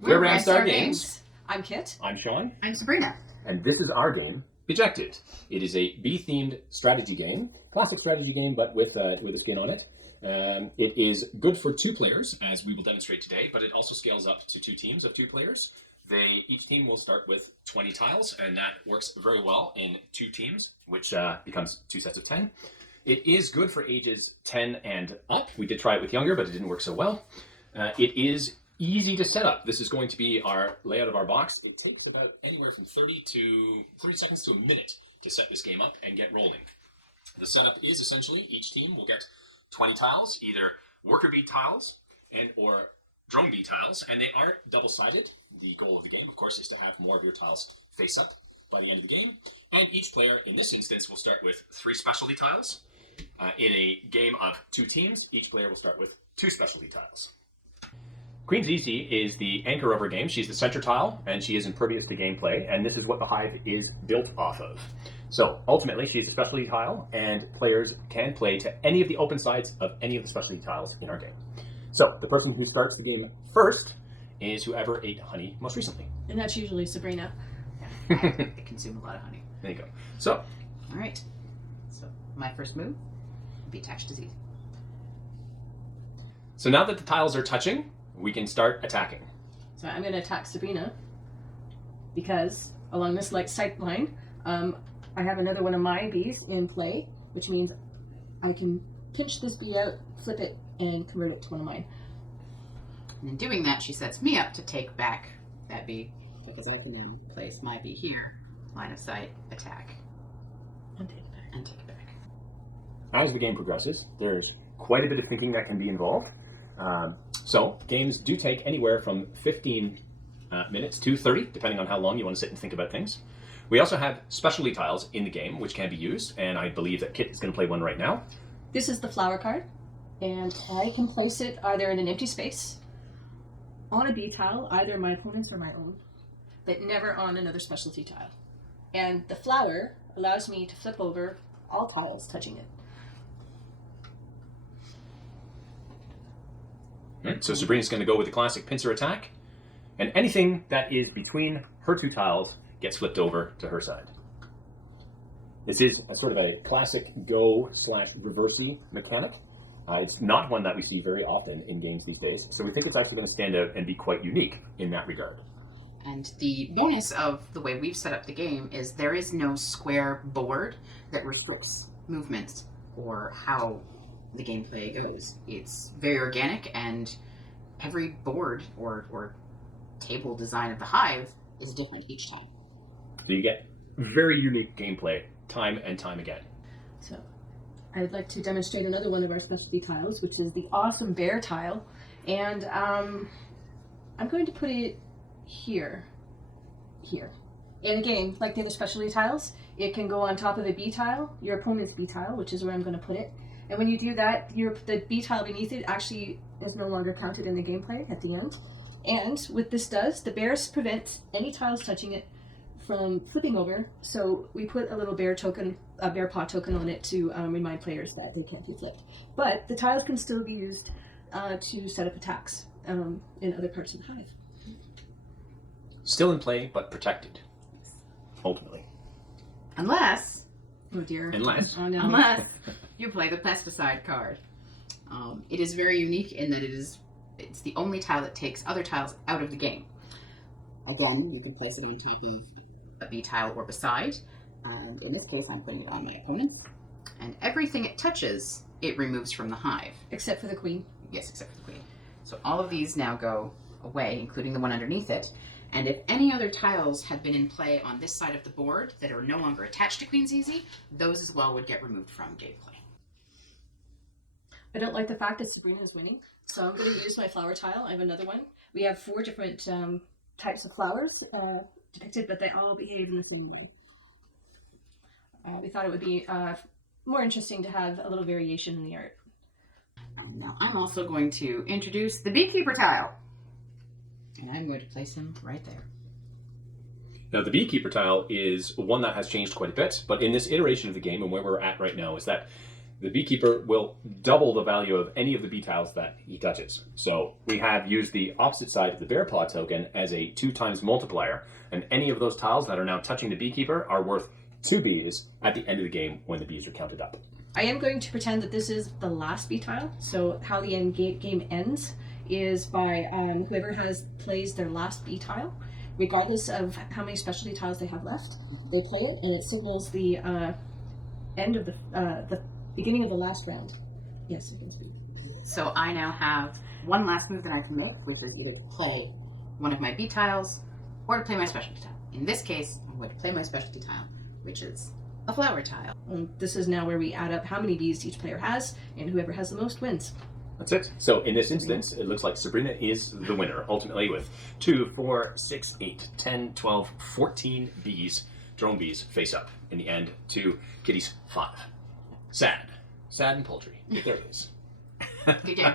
We're Ramstar Games. I'm Kit. I'm Sean. I'm Sabrina. And this is our game, Beejected. It is a bee-themed strategy game, classic strategy game, but with a skin on it. It is good for 2 players, as we will demonstrate today, but it also scales up to 2 teams of 2 players. Each team will start with 20 tiles, and that works very well in 2 teams, which becomes 2 sets of 10. It is good for ages 10 and up. We did try it with younger, but it didn't work so well. It is easy to set up. This is going to be our layout of our box. It takes about anywhere from 30 seconds to a minute to set this game up and get rolling. The setup is essentially each team will get 20 tiles, either worker bee tiles or drone bee tiles, and they aren't double-sided. The goal of the game, of course, is to have more of your tiles face up by the end of the game. And each player, in this instance, will start with 3 specialty tiles. In a game of 2 teams, each player will start with 2 specialty tiles. Queen Zizi is the anchor of our game. She's the center tile, and she is impervious to gameplay, and this is what the hive is built off of. So, ultimately, she's a specialty tile, and players can play to any of the open sides of any of the specialty tiles in our game. So, the person who starts the game first is whoever ate honey most recently. And that's usually Sabrina. I consume a lot of honey. There you go. So, all right. So, my first move would be attach disease. So now that the tiles are touching, we can start attacking. So I'm going to attack Sabrina because along this sight line, I have another one of my bees in play, which means I can pinch this bee out, flip it, and convert it to one of mine. And in doing that, she sets me up to take back that bee because I can now place my bee here, line of sight, attack, And take it back. and take it back. As the game progresses, there's quite a bit of thinking that can be involved. So games do take anywhere from 15 minutes to 30, depending on how long you want to sit and think about things. We also have specialty tiles in the game, which can be used, and I believe that Kit is going to play one right now. This is the flower card, and I can place it either in an empty space, on a bee tile, either my opponent's or my own, but never on another specialty tile. And the flower allows me to flip over all tiles touching it. Right, so Sabrina's going to go with the classic pincer attack, and anything that is between her 2 tiles gets flipped over to her side. This is a sort of a classic go/reversey mechanic. It's not one that we see very often in games these days, so we think it's actually going to stand out and be quite unique in that regard. And the bonus of the way we've set up the game is there is no square board that restricts movements or how the gameplay goes. It's very organic, and every board or table design of the hive is different each time. So you get very unique gameplay time and time again. So I'd like to demonstrate another one of our specialty tiles, which is the awesome bear tile. And I'm going to put it here. And again, like the other specialty tiles, it can go on top of a bee tile, your opponent's bee tile, which is where I'm going to put it. And when you do that, the bee tile beneath it actually is no longer counted in the gameplay at the end. And what this does, the bears prevent any tiles touching it from flipping over. So we put a little bear paw token on it to remind players that they can't be flipped. But the tiles can still be used to set up attacks in other parts of the hive. Still in play, but protected. Ultimately. Unless Oh dear. Unless you play the pesticide card. It is very unique in that it's the only tile that takes other tiles out of the game. Again, you can place it on top of a bee tile or beside. And in this case, I'm putting it on my opponent's. And everything it touches, it removes from the hive. Except for the queen. Yes, except for the queen. So all of these now go away, including the one underneath it. And if any other tiles had been in play on this side of the board that are no longer attached to Queen Zizi, those as well would get removed from gameplay. I don't like the fact that Sabrina is winning, so I'm going to use my flower tile. I have another one. We have 4 different types of flowers depicted, but they all behave in the same way. We thought it would be more interesting to have a little variation in the art. And now I'm also going to introduce the beekeeper tile. And I'm going to place him right there. Now, the beekeeper tile is one that has changed quite a bit, but in this iteration of the game and where we're at right now is that the beekeeper will double the value of any of the bee tiles that he touches. So we have used the opposite side of the bear paw token as a 2 times multiplier, and any of those tiles that are now touching the beekeeper are worth 2 bees at the end of the game when the bees are counted up. I am going to pretend that this is the last bee tile. So how the end game ends is by whoever plays their last bee tile, regardless of how many specialty tiles they have left, they play it, and it signals the end of the beginning of the last round. Yes, you can speak. So I now have one last move that I can make, which is either to play one of my bee tiles or to play my specialty tile. In this case, I'm going to play my specialty tile, which is a flower tile. This is now where we add up how many bees each player has, and whoever has the most wins. That's it. So in this instance, it looks like Sabrina is the winner, ultimately with 2, 4, 6, 8, 10, 12, 14 bees, drone bees, face up in the end to Kitty's 5. Sad and paltry. But there it is. Good game.